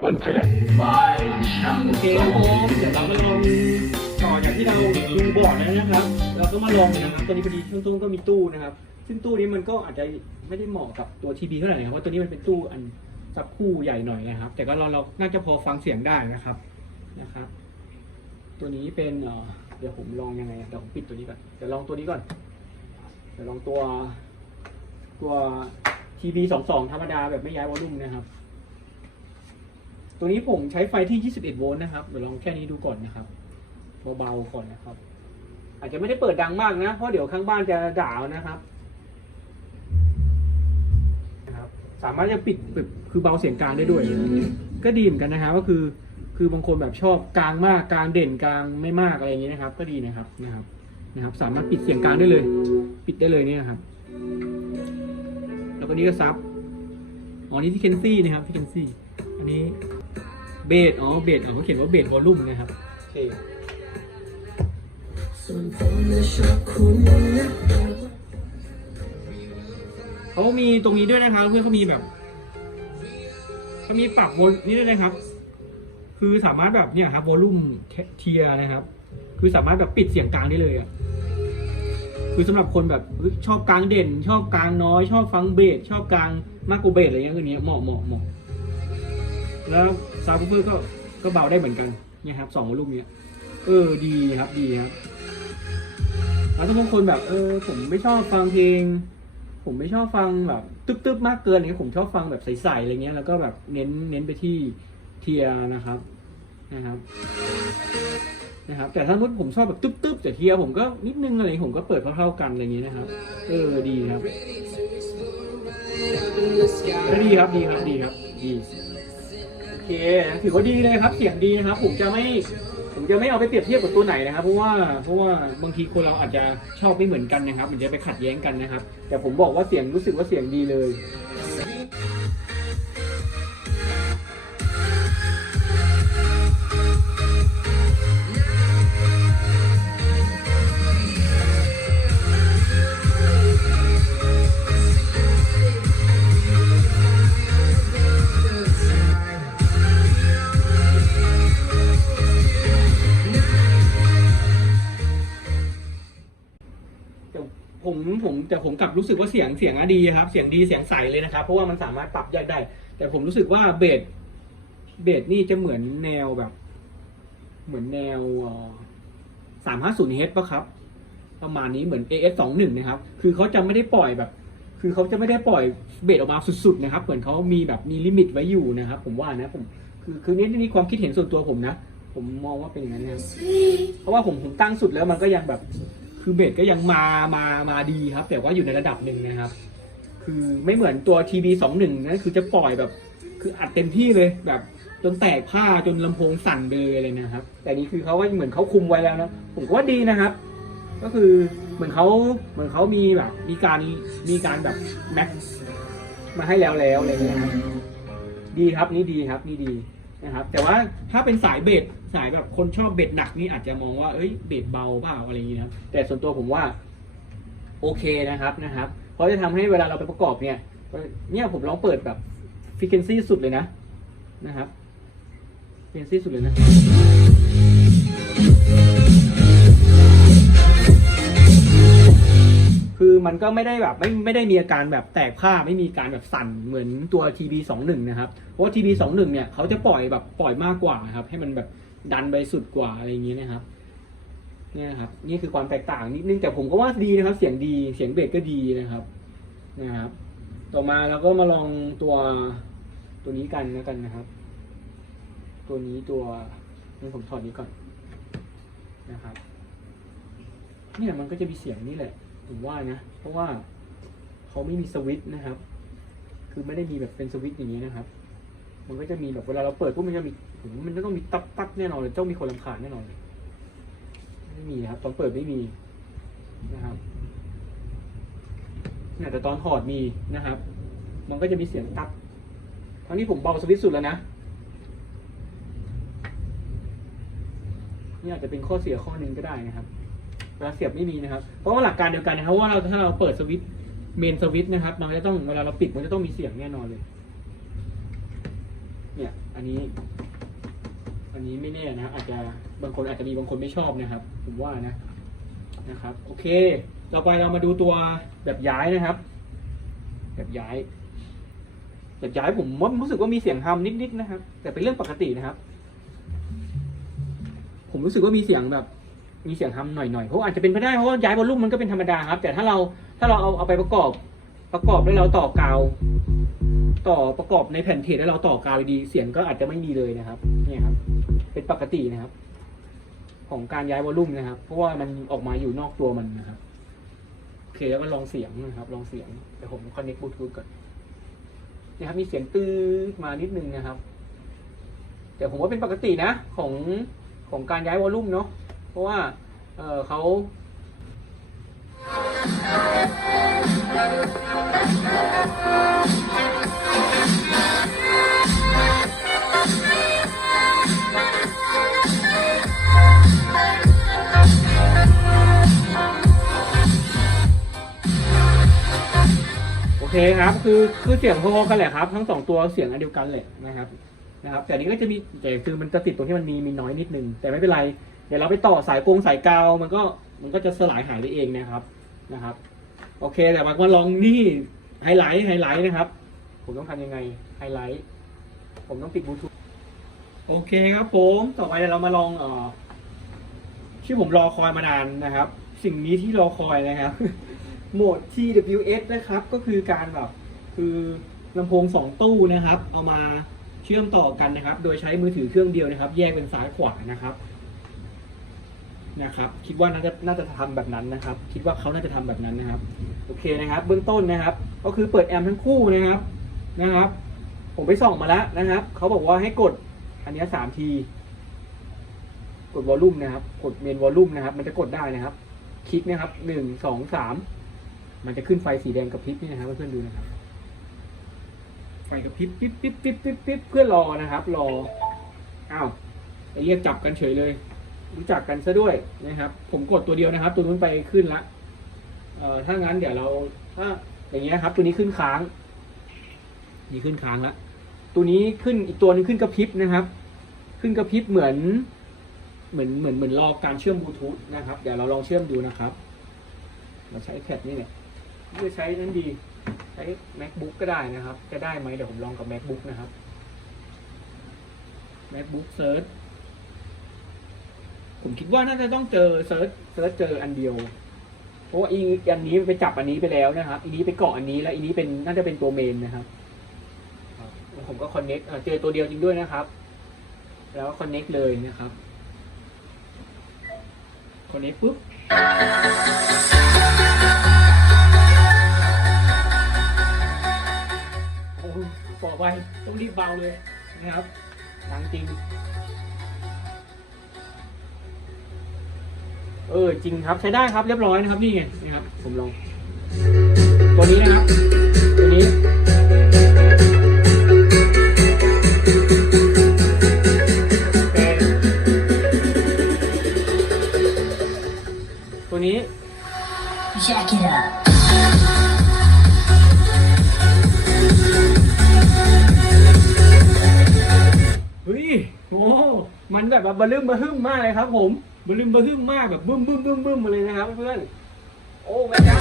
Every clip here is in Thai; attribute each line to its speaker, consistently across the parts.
Speaker 1: โอเคครับผมเดี๋ยวเรามาลองต่อจากที่เราดูบอร์ดแล้วนะครับ เราก็มาลองนะครับตัวนี้พอดีช่วงต้นก็มีตู้นะครับ ซึ่งตู้นี้มันก็อาจจะไม่ได้เหมาะกับตัวทีวีเท่าไหร่นะครับเพราะตัวนี้มันเป็นตู้อันซับคู่ใหญ่หน่อยนะครับ แต่ก็เราเราน่าจะพอฟังเสียงได้นะครับนะครับ ตัวนี้เป็นเอ่อเดี๋ยวผมลองยังไงอะเดี๋ยวผมปิดตัวนี้ก่อนเดี๋ยวลองตัวนี้ก่อนเดี๋ยวลองตัวตัวทีวีสองสองธรรมดาแบบไม่ย้ายวอลลุ่มนะครับ ตัวนี้ผมใช้ไฟที่ 21 โวลต์นะครับเดี๋ยวลองแค่นี้ดูก่อนนะครับเบาๆก่อนนะครับ อาจจะไม่ได้เปิดดังมากนะ เพราะเดี๋ยวข้างบ้านจะด่านะครับนะครับ สามารถจะปิดปิดคือเบาเสียงกลางได้ด้วย ก็ดีเหมือนกันนะครับก็คือคือบางคนแบบชอบกลางมากกลางเด่นกลางไม่มากอะไรอย่างนี้นะครับ ก็ดีนะครับนะครับนะครับ สามารถปิดเสียงกลางได้เลย ปิดได้เลยเนี่ยนะครับ แล้วก็นี้ก็ซับอ๋อนี่ที่เคนซี่นะครับที่เคนซี่ อันนี้เบสอ๋อเบสอ๋อเขาเขียนว่าเบสวอลลุ่มนะครับโอเค
Speaker 2: ส่วนผมน่ะชอบคุณนะ
Speaker 1: เขามีตรงนี้ด้วยนะครับ เพื่อนเขามีแบบเขามีปรับโวลนี่ด้วยนะครับ คือสามารถแบบเนี่ยครับวอลลุ่มเทียนะครับ คือสามารถแบบปิดเสียงกลางได้เลยอะคือสำหรับคนแบบเฮ้ยชอบกลางเด่น ชอบกลางน้อย ชอบฟังเบสชอบกลางมากกว่าเบสอะไรเงี้ยคือเนี้ยเหมาะเหมาะเหมาะ แล้วซาวด์เพื่อก็ก็เบาได้เหมือนกันเนี่ยครับสองวอลลุ่มเนี้ยเออดีครับดีครับแล้วถ้าบางคนแบบเออผมไม่ชอบฟังเพลง ผมไม่ชอบฟังแบบตึ๊บๆมากเกินอะไรเงี้ยผมชอบฟังแบบใสๆอะไรเงี้ยแล้วก็แบบเน้นเน้นไปที่เทียนะครับนะครับนะครับ แต่ถ้ามุดผมชอบแบบตึ๊บๆแต่เทียผมก็นิดนึงอะไรผมก็เปิดเท่าๆกันอะไรเงี้ยนะครับ เออดีครับดีครับดีครับดีครับดี เคถือว่าดีเลยครับ เสียงดีนะครับ ผมจะไม่ ผมจะไม่เอาไปเปรียบเทียบกับตัวไหนนะครับ เพราะว่า เพราะว่าบางทีคนเราอาจจะชอบไม่เหมือนกันนะครับ มันจะไปขัดแย้งกันนะครับ แต่ผมบอกว่าเสียงรู้สึกว่าเสียงดีเลย กับรู้สึกว่าเสียงเสียงอะดีครับ เสียงดีเสียงใสเลยนะครับ เพราะว่ามันสามารถปรับแยกได้ แต่ผมรู้สึกว่าเบสเบสนี่จะเหมือนแนวแบบ เหมือนแนวสามห้าศูนย์เฮดปะครับ ประมาณนี้เหมือน AS สองหนึ่งนะครับ คือเขาจะไม่ได้ปล่อยแบบ คือเขาจะไม่ได้ปล่อยเบสออกมาสุดๆนะครับ เหมือนเขามีแบบมีลิมิตไว้อยู่นะครับ ผมว่านะผมคือคือนี่นี่ความคิดเห็นส่วนตัวผมนะ ผมมองว่าเป็นอย่างนั้นนะเพราะว่าผมผมตั้งสุดแล้วมันก็ยังแบบ คือเบสก็ยังมามามาดีครับ แต่ว่าอยู่ในระดับหนึ่งนะครับ คือไม่เหมือนตัว TB สองหนึ่งนะคือจะปล่อยแบบ คืออัดเต็มที่เลยแบบจนแตกผ้าจนลำโพงสั่นเลยเลยนะครับ แต่นี่คือเขาก็เหมือนเขาคุมไว้แล้วนะผมก็ว่าดีนะครับ ก็คือเหมือนเขาเหมือนเขามีแบบมีการมีการแบบแม็กมาให้แล้วแล้วอะไรอย่างเงี้ยครับดีครับนี่ดีครับนี่ดีนะครับ แต่ว่าถ้าเป็นสายเบส สายแบบคนชอบเบสหนักนี่อาจจะมองว่าเอ้ยเบสเบาเปล่าอะไรอย่างเงี้นะแต่ส่วนตัวผมว่าโอเคนะครับนะครับเพราะจะทำให้เวลาเราไปประกอบเนี่ยเนี่ยผมลองเปิดแบบฟิเคนซี่สุดเลยนะนะครับฟิเคนซี่สุดเลยนะคือมันก็ไม่ได้แบบไม่ไม่ได้มีอาการแบบแตกผ้าไม่มีการแบบสั่นเหมือนตัว TB 2 1 นะครับ เพราะว่า TB 2 1 เนี่ยเขาจะปล่อยแบบปล่อยมากกว่าครับ ให้มันแบบ ดันไปสุดกว่าอะไรอย่างเงี้ยนะครับเนี่ยนะครับ นี่คือความแตกต่างนิดนึงแต่ผมก็ว่าดีนะครับ เสียงดีเสียงเบสก็ดีนะครับนะครับ ต่อมาเราก็มาลองตัวตัวนี้กันแล้วกันนะครับ ตัวนี้ตัวนี่ผมถอดนี้ก่อนนะครับ เนี่ยมันก็จะมีเสียงนี่แหละผมว่านะ เพราะว่าเขาไม่มีสวิตช์นะครับ คือไม่ได้มีแบบเป็นสวิตช์อย่างนี้นะครับ มันก็จะมีแบบเวลาเราเปิดปุ๊บมันจะมีผมมันจะต้องมีตับตับแน่นอนเลยต้องมีคนรำคาญแน่นอนเลยไม่มีครับ ตอนเปิดไม่มีนะครับเนี่ยแต่ตอนถอดมีนะครับ มันก็จะมีเสียงตับทั้งนี้ผมเบาสวิตสุดแล้วนะนี่อาจจะเป็นข้อเสียข้อหนึ่งก็ได้นะครับเวลาเสียบไม่มีนะครับ เพราะว่าหลักการเดียวกันนะครับว่าเราถ้าเราเปิดสวิตเมนสวิตนะครับ มันจะต้องเวลาเราปิดมันจะต้องมีเสียงแน่นอนเลย อันนี้ อันนี้ไม่แน่นะ อาจจะบางคนอาจจะมีบางคนไม่ชอบนะครับ ผมว่านะนะครับ โอเค ต่อไปเรามาดูตัวแบบย้ายนะครับ แบบย้าย แบบย้ายผมว่ารู้สึกว่ามีเสียงฮัมนิดๆนะครับ แต่เป็นเรื่องปกตินะครับ ผมรู้สึกว่ามีเสียงแบบ มีเสียงฮัมหน่อยๆเพราะอาจจะเป็นไปได้เพราะว่าย้ายวอลลุ่มมันก็เป็นธรรมดาครับ แต่ถ้าเราถ้าเราเอาเอาไปประกอบ ประกอบแล้วเราต่อกาว ต่อประกอบในแผ่นเทปแล้วเราต่อกาวดี เสียงก็อาจจะไม่มีเลยนะครับเนี่ยครับ เป็นปกตินะครับ ของการย้ายวอลลุ่มนะครับ เพราะว่ามันออกมาอยู่นอกตัวมันนะครับโอเคแล้วก็ลองเสียงนะครับ ลองเสียงเดี๋ยวผมคอนเน็กบลูทูธก่อนนะครับ มีเสียงตื้อมานิดนึงนะครับ แต่ผมว่าเป็นปกตินะ ของของการย้ายวอลลุ่มเนาะเพราะว่า เออเขา โอเคครับ คือคือเสียงพอๆกันแหละครับ ทั้งสองตัวเสียงอันเดียวกันแหละนะครับนะครับ แต่นนี้ก็จะมีแต่คือมันจะติดตรงที่มันมีมีน้อยนิดนึงแต่ไม่เป็นไร เดี๋ยวเราไปต่อสายกงสายกาวมันก็ มันก็จะสลายหายไปเองนะครับนะครับ โอเคแต่มันก็ลองนี่ไฮไลท์ไฮไลท์นะครับ ผมต้องทำยังไงไฮไลท์ผมต้องปิดบลูทูธโอเคครับผมต่อไปเดี๋ยวเรามาลองเออที่ผมรอคอยมานานนะครับ สิ่งนี้ที่รอคอยนะครับ โหมด TWS นะครับ ก็คือการแบบคือลำโพงสองตู้นะครับ เอามาเชื่อมต่อกันนะครับ โดยใช้มือถือเครื่องเดียวนะครับ แยกเป็นซ้ายขวานะครับ นะครับ คิดว่าน่าจะน่าจะทำแบบนั้นนะครับ คิดว่าเขาน่าจะทำแบบนั้นนะครับ โอเคนะครับ เบื้องต้นนะครับ ก็คือเปิดแอมป์ทั้งคู่นะครับนะครับ ผมไปส่องมาแล้วนะครับเขาบอกว่าให้กดอันนี้สามที กดวอลลุ่มนะครับ กดเมนวอลลุ่มนะครับ มันจะกดได้นะครับ คลิกนะครับหนึ่งสองสามมันจะขึ้นไฟสีแดงกับพริบนี่นะครับเพื่อนๆดูนะครับ ไฟกับพริบปิ๊บปิ๊บปิ๊บปิ๊บปิ๊บเพื่อรอนะครับ รออ้าวไปเรียกจับกันเฉยเลย รู้จักกันซะด้วยนะครับ ผมกดตัวเดียวนะครับ ตัวนู้นไปขึ้นละเอ่อถ้างั้นเดี๋ยวเราถ้าอย่างเงี้ยครับ ตัวนี้ขึ้นค้างนี่ขึ้นค้างละตัวนี้ขึ้นอีกตัวนึงขึ้นกระพริบนะครับ ขึ้นกระพริบเหมือนเหมือนเหมือนเหมือนรอการเชื่อมบลูทูธนะครับ เดี๋ยวเราลองเชื่อมดูนะครับ เราใช้แพดนี่เนี่ยจะใช้นั้นดีใช้ macbook ก็ได้นะครับ จะได้ไหมเดี๋ยวผมลองกับ macbook นะครับ macbook search ผมคิดว่าน่าจะต้องเจอเซิร์ชเซิร์ชเจออันเดียว เพราะว่าอีอันนี้ไปจับอันนี้ไปแล้วนะครับอันนี้ไปเกาะอันนี้แล้วอันนี้เป็นน่าจะเป็นตัวเมนนะครับผมก็คอนเน็กเจอตัวเดียวจริงด้วยนะครับ แล้วคอนเน็กเลยนะครับคอนเน็กปุ๊บโอ้ยบอไปต้องรีบเบาเลยนะครับดังจริง เออจริงครับใช้ได้ครับเรียบร้อยนะครับนี่ไงนี่ครับผมลอง ตัวนี้นะครับ ตัวนี้ตัวนี้
Speaker 2: Jack it up
Speaker 1: มันแบบว่าบะลึมบะฮึ่มมากเลยครับ ผมบะลึมบะฮึ่มมากแบบบึ้มบึ้มบึ้มบึ้มมาเลยนะครับเพื่อนโอ้แม่เจ้า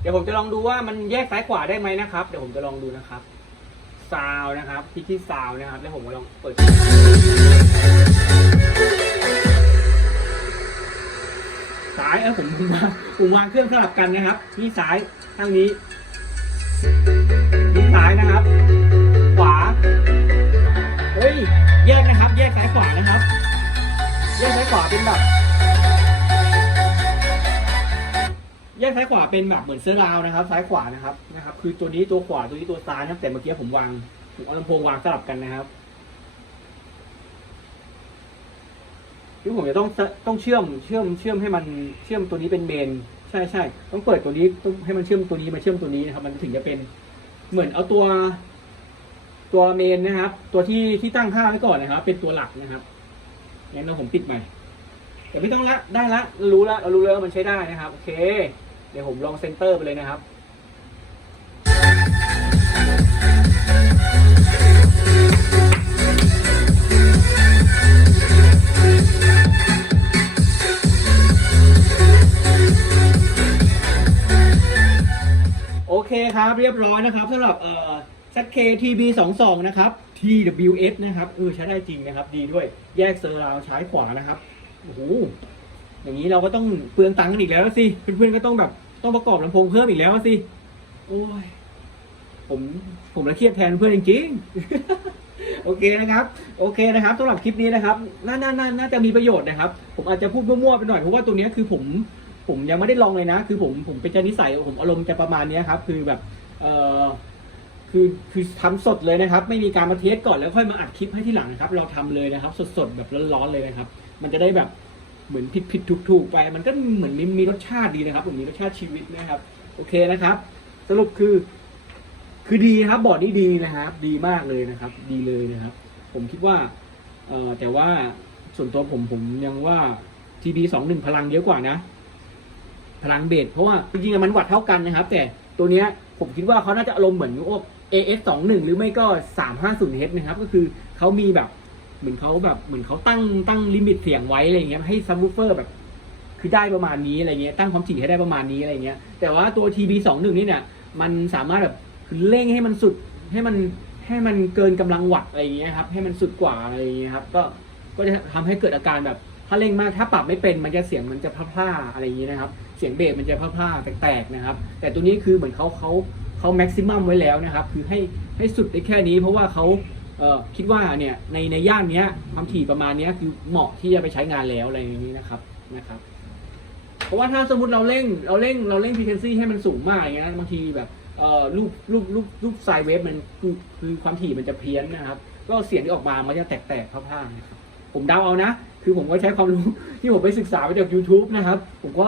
Speaker 1: เดี๋ยวผมจะลองดูว่ามันแยกซ้ายขวาได้ไหมนะครับ เดี๋ยวผมจะลองดูนะครับซาวนะครับที่ที่ซาวนะครับ แล้วผมก็ลองเปิดซ้ายเออผมมวางผมวางเครื่องสลับกันนะครับนี่ซ้ายข้างนี้ ซ้ายนะครับ ขวา เฮ้ย แยกนะครับ แยกซ้ายขวานะครับ แยกซ้ายขวาเป็นแบบ แยกซ้ายขวาเป็นแบบเหมือนเสื้อราวนะครับ ซ้ายขวานะครับ นะครับ คือตัวนี้ตัวขวา ตัวนี้ตัวซ้ายนะแต่เมื่อกี้ผมวางผมเอาลำโพงวางสลับกันนะครับที่ผมจะต้องต้องเชื่อมเชื่อมเชื่อมให้มันเชื่อมตัวนี้เป็นเมน ใช่ใช่ต้องเปิดตัวนี้ต้องให้มันเชื่อมตัวนี้มาเชื่อมตัวนี้นะครับ มันถึงจะเป็น เหมือนเอาตัวตัวเมนนะครับ ตัวที่ที่ตั้งค่าไว้ก่อนนะครับ เป็นตัวหลักนะครับงั้นเราผมปิดใหม่เดี๋ยวไม่ต้องละได้ละรู้ละเรารู้แล้วว่ามันใช้ได้นะครับ โอเค เดี๋ยวผมลองเซนเตอร์ไปเลยนะครับ คครับเรียบร้อยนะครับสำหรับเอ่อ ZK TB 2 2นะครับ TWS นะครับเออใช้ได้จริงนะครับ ดีด้วยแยกเซอร์ราวซ้ขวานะครับโอ้โหอย่างนี้เราก็ต้องเปลืองตังค์กันอีกแล้วสิเพื่อนๆก็ต้องแบบต้องประกอบลำโพงเพิ่มอีกแล้วสิโอ้ยผมผมละเครียดแทนเพื่อนจริงๆ โอเคนะครับ โอเคนะครับสำหรับคลิปนี้นะครับน่าน่าน่าน่าจะมีประโยชน์นะครับ ผมอาจจะพูดมั่วๆไปหน่อยเพราะว่าตัวนี้คือผม ผมยังไม่ได้ลองเลยนะ คือผมผมเป็นเจ้านิสัยผมอารมณ์จะประมาณเนี้ยครับ คือแบบเออคือคือทำสดเลยนะครับ ไม่มีการมาเทสก่อนแล้วค่อยมาอัดคลิปให้ที่หลังนะครับ เราทำเลยนะครับ สดๆแบบร้อนๆเลยนะครับ มันจะได้แบบเหมือนผิดผิดถูกถูกไป มันก็เหมือนมีมีรสชาติดีนะครับผมมีรสชาติชีวิตนะครับ โอเคนะครับ สรุปคือ คือดีครับบอร์ดนี้ดีนะครับ ดีมากเลยนะครับ ดีเลยนะครับ ผมคิดว่าเอ่อแต่ว่าส่วนตัวผมผมยังว่า TB สองหนึ่งพลังเยอะกว่านะ พลังเบสเพราะว่าจริงๆมันวัดเท่ากันนะครับ แต่ตัวเนี้ยผมคิดว่าเขาน่าจะอารมณ์เหมือนพวก AS 2 1หรือไม่ก็ 350 Hz นะครับ ก็คือเขามีแบบเหมือนเขาแบบเหมือนเขาตั้งตั้งลิมิตเสียงไว้อะไรเงี้ยให้ซับวูเฟอร์แบบ คือได้ประมาณนี้อะไรเงี้ยตั้งความถี่ให้ได้ประมาณนี้อะไรเงี้ย แต่ว่าตัว TB 2 1นี่เนี่ย มันสามารถแบบคือเร่งให้มันสุดให้มันให้มันเกินกำลังวัตต์อะไรเงี้ยครับให้มันสุดกว่าอะไรเงี้ยครับก็ก็จะทำให้เกิดอาการแบบ ถ้าเร่งมากถ้าปรับไม่เป็นมันจะเสียงมันจะพร่าๆอะไรอย่างนี้นะครับ เสียงเบสมันจะพร่าๆแตกๆนะครับ แต่ตัวนี้คือเหมือนเขาเขาเขาแม็กซิมัมไว้แล้วนะครับ คือให้ให้สุดได้แค่นี้ เพราะว่าเขาเอ่อคิดว่าเนี่ยในในย่านเนี้ยความถี่ประมาณเนี้ยคือเหมาะที่จะไปใช้งานแล้วอะไรอย่างนี้นะครับนะครับ เพราะว่าถ้าสมมติเราเร่งเราเร่งเราเร่ง frequency ให้มันสูงมากอย่างเงี้ยบางทีแบบเอ่อรูปรูปรูปรูปไซเวฟมันคือคือความถี่มันจะเพี้ยนนะครับ ก็เสียงที่ออกมามันจะแตกๆพร่าๆนะครับผมเดาเอานะ คือผมก็ใช้ความรู้ที่ผมไปศึกษามาจาก YouTube นะครับ ผมก็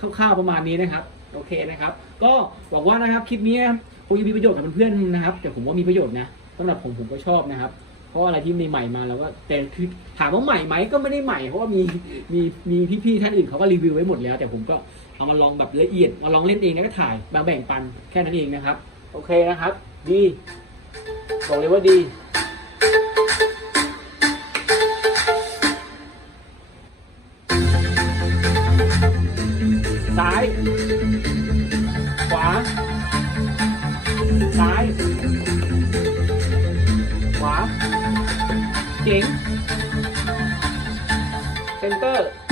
Speaker 1: คร่าวๆประมาณนี้นะครับ โอเคนะครับ ก็หวังว่านะครับคลิปนี้คงจะมีประโยชน์กับเพื่อนๆนะครับ แต่ผมว่ามีประโยชน์นะสำหรับผมผมก็ชอบนะครับ เพราะอะไรที่ใหม่ๆมาเราก็แต่คือถามว่าใหม่ไหมก็ไม่ได้ใหม่ เพราะว่ามีมีมีพี่ๆท่านอื่นเขาก็รีวิวไว้หมดแล้ว แต่ผมก็เอามาลองแบบละเอียดมาลองเล่นเองแล้วก็ถ่ายบางแบ่งปันแค่นั้นเองนะครับ โอเคนะครับ ดีบอกเลยว่าดี ซ้าย ขวา เจ๋งเซนเตอร์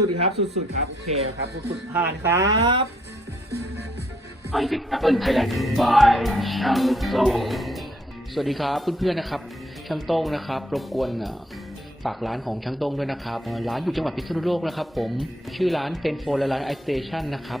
Speaker 1: สุดๆครับสุดๆครับโอเคครับสุดๆผ่านครับ
Speaker 3: I think Apple Thailand by Shang Tsung.
Speaker 1: สวัสดีครับเพื่อนๆนะครับช่างโต้งนะครับรบกวนเอ่อฝากร้านของช่างโต้งด้วยนะครับเอ่อร้านอยู่จังหวัดพิษณุโลกนะครับ ผมชื่อร้านเฟนโฟนและร้าน iStation นะครับ